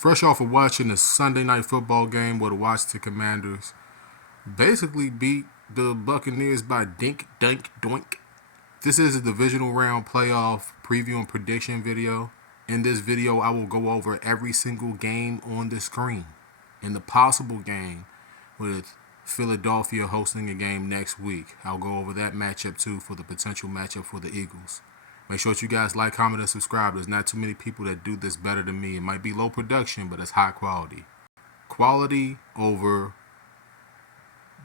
Fresh off of watching the Sunday night football game where the Washington Commanders basically beat the Buccaneers by dink, dunk, doink. This is a divisional round playoff preview and prediction video. In this video, I will go over every single game on the screen and the possible game with Philadelphia hosting a game next week. I'll go over that matchup too for the potential matchup for the Eagles. Make sure that you guys like, comment, and subscribe. There's not too many people that do this better than me. It might be low production, but it's high quality. Quality over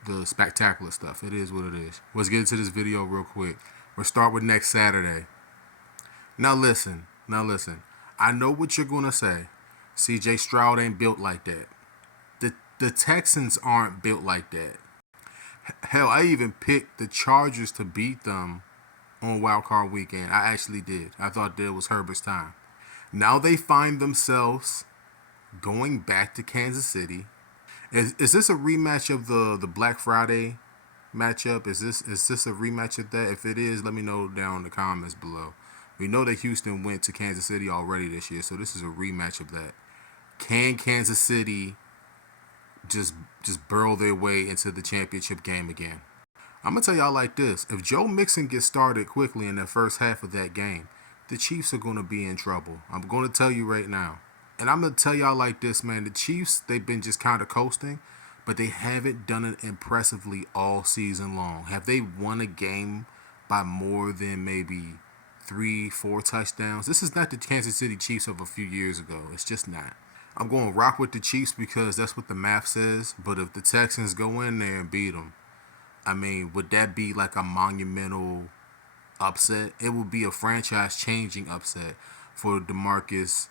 the spectacular stuff. It is what it is. Let's get into this video real quick. We'll start with next Saturday. Now listen. I know what you're going to say. CJ Stroud ain't built like that. The Texans aren't built like that. Hell, I even picked the Chargers to beat them on Wild Card Weekend. I actually did. I thought that it was Herbert's time. Now they find themselves going back to Kansas City. Is this a rematch of the Black Friday matchup? Is this a rematch of that? If it is, let me know down in the comments below. We know that Houston went to Kansas City already this year, so this is a rematch of that. Can Kansas City just burrow their way into the championship game again? I'm going to tell y'all like this. If Joe Mixon gets started quickly in the first half of that game, the Chiefs are going to be in trouble. I'm going to tell you right now. And I'm going to tell y'all like this, man. The Chiefs, they've been just kind of coasting, but they haven't done it impressively all season long. Have they won a game by more than maybe 3-4 touchdowns? This is not the Kansas City Chiefs of a few years ago. It's just not. I'm going to rock with the Chiefs because that's what the math says. But if the Texans go in there and beat them, I mean, would that be like a monumental upset? It would be a franchise-changing upset for DeMarcus.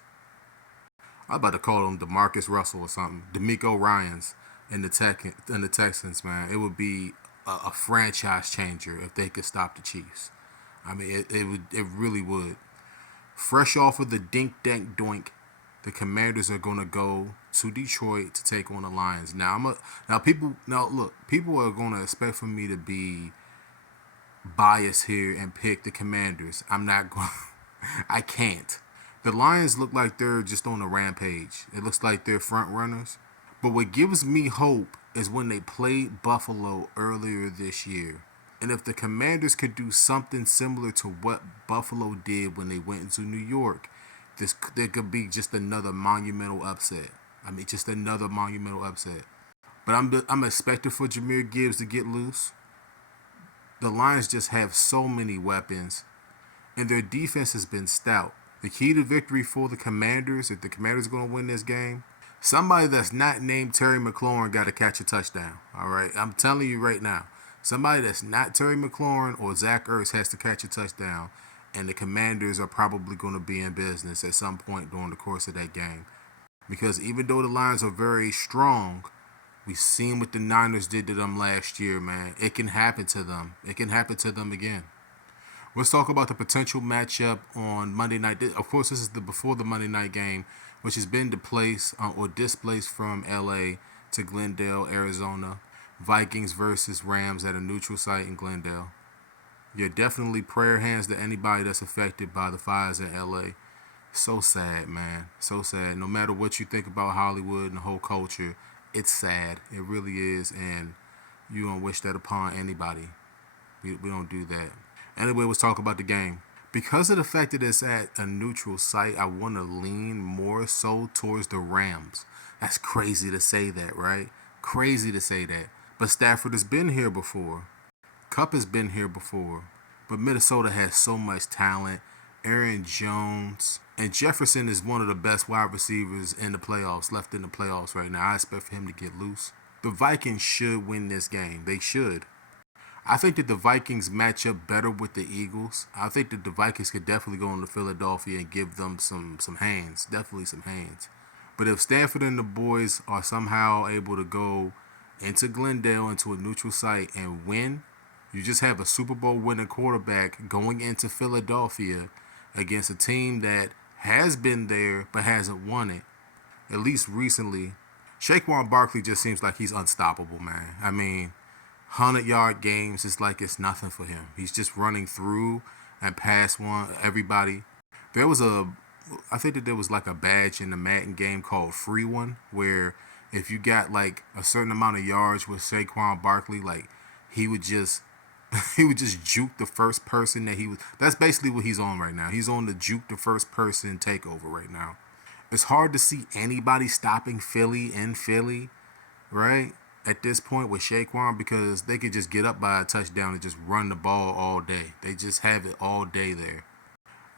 I'm about to call him DeMarcus Russell or something. DeMeco Ryans and the Texans, man. It would be a franchise changer if they could stop the Chiefs. I mean, it really would. Fresh off of the dink, dank, doink, the Commanders are going to go to Detroit to take on the Lions. Now people are going to expect for me to be biased here and pick the Commanders. I'm not going. I can't. The Lions look like they're just on a rampage. It looks like they're front runners. But what gives me hope is when they played Buffalo earlier this year. And if the Commanders could do something similar to what Buffalo did when they went into New York, there could be just another monumental upset. I mean, just another monumental upset. But I'm expecting for Jahmyr Gibbs to get loose. The Lions just have so many weapons, and their defense has been stout. The key to victory for the Commanders, if the Commanders are going to win this game, somebody that's not named Terry McLaurin got to catch a touchdown. All right, I'm telling you right now, somebody that's not Terry McLaurin or Zach Ertz has to catch a touchdown, and the Commanders are probably going to be in business at some point during the course of that game. Because even though the Lions are very strong, we've seen what the Niners did to them last year, man. It can happen to them. It can happen to them again. Let's talk about the potential matchup on Monday night. Of course, this is before the Monday night game, which has been displaced from LA to Glendale, Arizona. Vikings versus Rams at a neutral site in Glendale. Yeah, definitely prayer hands to anybody that's affected by the fires in LA. So sad, man. So sad. No matter what you think about Hollywood and the whole culture, it's sad. It really is, and you don't wish that upon anybody. We don't do that. Anyway, let's talk about the game. Because of the fact that it's at a neutral site, I want to lean more so towards the Rams. That's crazy to say that, right? Crazy to say that. But Stafford has been here before. Kupp has been here before. But Minnesota has so much talent. Aaron Jones and Jefferson is one of the best wide receivers in the playoffs, left in the playoffs right now. I expect for him to get loose. The Vikings should win this game. They should. I think that the Vikings match up better with the Eagles. I think that the Vikings could definitely go into Philadelphia and give them some hands. Definitely some hands. But if Stanford and the boys are somehow able to go into Glendale, into a neutral site, and win, you just have a Super Bowl winning quarterback going into Philadelphia against a team that has been there but hasn't won it, at least recently. Saquon Barkley just seems like he's unstoppable, man. I mean, 100-yard games is like it's nothing for him. He's just running through and past everybody. There was a I think that there was like a badge in the Madden game called Free One, where if you got like a certain amount of yards with Saquon Barkley, like he would just he would just juke the first person that he was. That's basically what he's on right now. He's on the juke the first person takeover right now. It's hard to see anybody stopping Philly in Philly, right? At this point with Saquon, because they could just get up by a touchdown and just run the ball all day. They just have it all day there.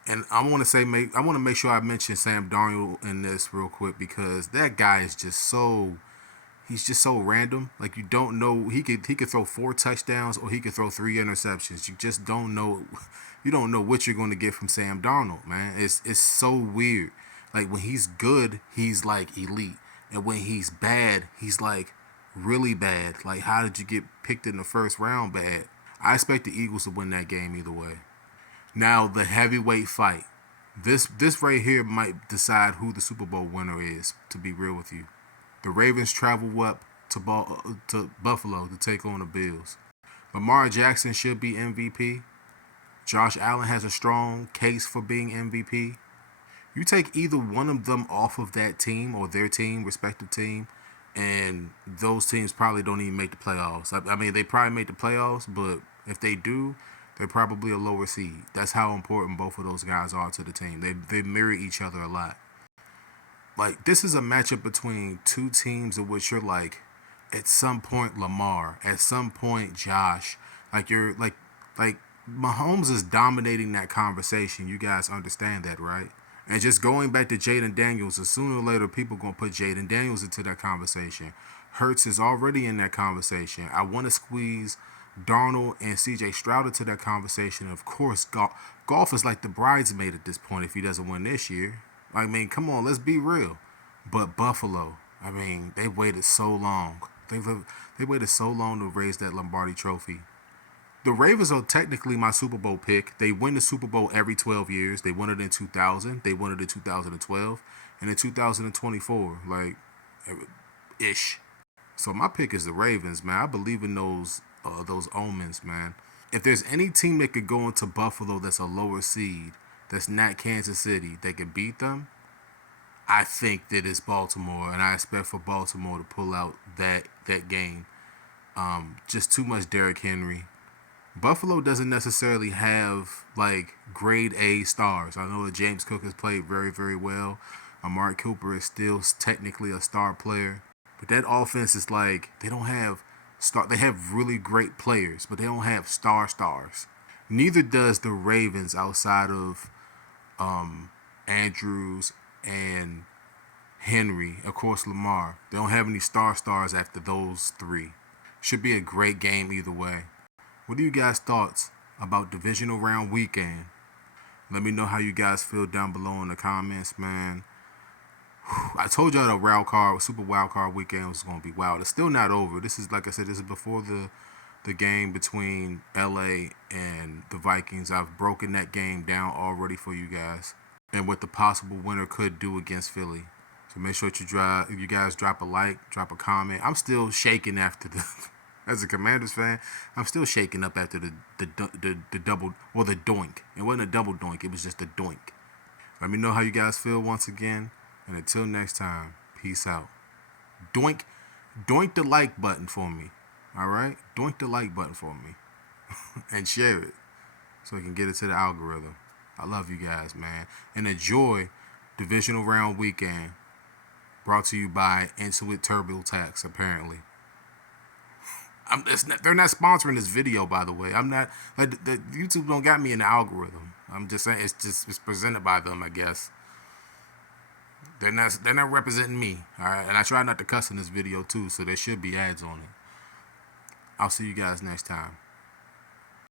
And I want to make sure I mention Sam Darnold in this real quick, because that guy is just so he's just so random. Like, you don't know, he could throw 4 touchdowns or he could throw 3 interceptions. You just don't know. You don't know what you're going to get from Sam Darnold, man. It's so weird. Like, when he's good, he's like elite, and when he's bad, he's like really bad. Like, how did you get picked in the first round bad? I expect the Eagles to win that game either way. Now, the heavyweight fight. This right here might decide who the Super Bowl winner is, to be real with you. The Ravens travel up to Buffalo to take on the Bills. Lamar Jackson should be MVP. Josh Allen has a strong case for being MVP. You take either one of them off of that team or their team, respective team, and those teams probably don't even make the playoffs. I mean, they probably make the playoffs, but if they do, they're probably a lower seed. That's how important both of those guys are to the team. They mirror each other a lot. Like, this is a matchup between two teams in which you're like, at some point Lamar, at some point Josh, like you're like Mahomes is dominating that conversation. You guys understand that, right? And just going back to Jaden Daniels, sooner or later people gonna put Jaden Daniels into that conversation. Hurts is already in that conversation. I want to squeeze Darnold and C.J. Stroud into that conversation. Of course, golf is like the bridesmaid at this point if he doesn't win this year. I mean, come on, let's be real. But Buffalo, I mean, they waited so long. They waited so long to raise that Lombardi trophy. The Ravens are technically my Super Bowl pick. They win the Super Bowl every 12 years. They won it in 2000. They won it in 2012. And in 2024. Like, ish. So my pick is the Ravens, man. I believe in those omens, man. If there's any team that could go into Buffalo that's a lower seed, that's not Kansas City, that could beat them, I think that it's Baltimore, and I expect for Baltimore to pull out that game. Just too much Derrick Henry. Buffalo doesn't necessarily have like grade A stars. I know that James Cook has played very, very well. Amari Cooper is still technically a star player, but that offense is like they don't have star. They have really great players, but they don't have stars. Neither does the Ravens outside of Andrews and Henry, of course Lamar. They don't have any stars after those three. Should be a great game either way. What are you guys' thoughts about Divisional Round Weekend? Let me know how you guys feel down below in the comments, man. I told y'all the Super Wild Card Weekend was gonna be wild. It's still not over. This is, like I said, this is before the game between LA and the Vikings. I've broken that game down already for you guys, and what the possible winner could do against Philly. So make sure you guys drop a like, drop a comment. I'm still shaking after the as a Commanders fan. I'm still shaking up after the double, or the doink. It wasn't a double doink. It was just a doink. Let me know how you guys feel once again, and until next time, peace out. Doink the like button for me. All right, doink the like button for me, and share it so we can get it to the algorithm. I love you guys, man, and enjoy Divisional Round Weekend. Brought to you by Intuit TurboTax, apparently. They're not sponsoring this video, by the way. I'm not. Like, the YouTube don't got me in the algorithm. I'm just saying it's presented by them, I guess. They're not representing me. All right, and I try not to cuss in this video too, so there should be ads on it. I'll see you guys next time.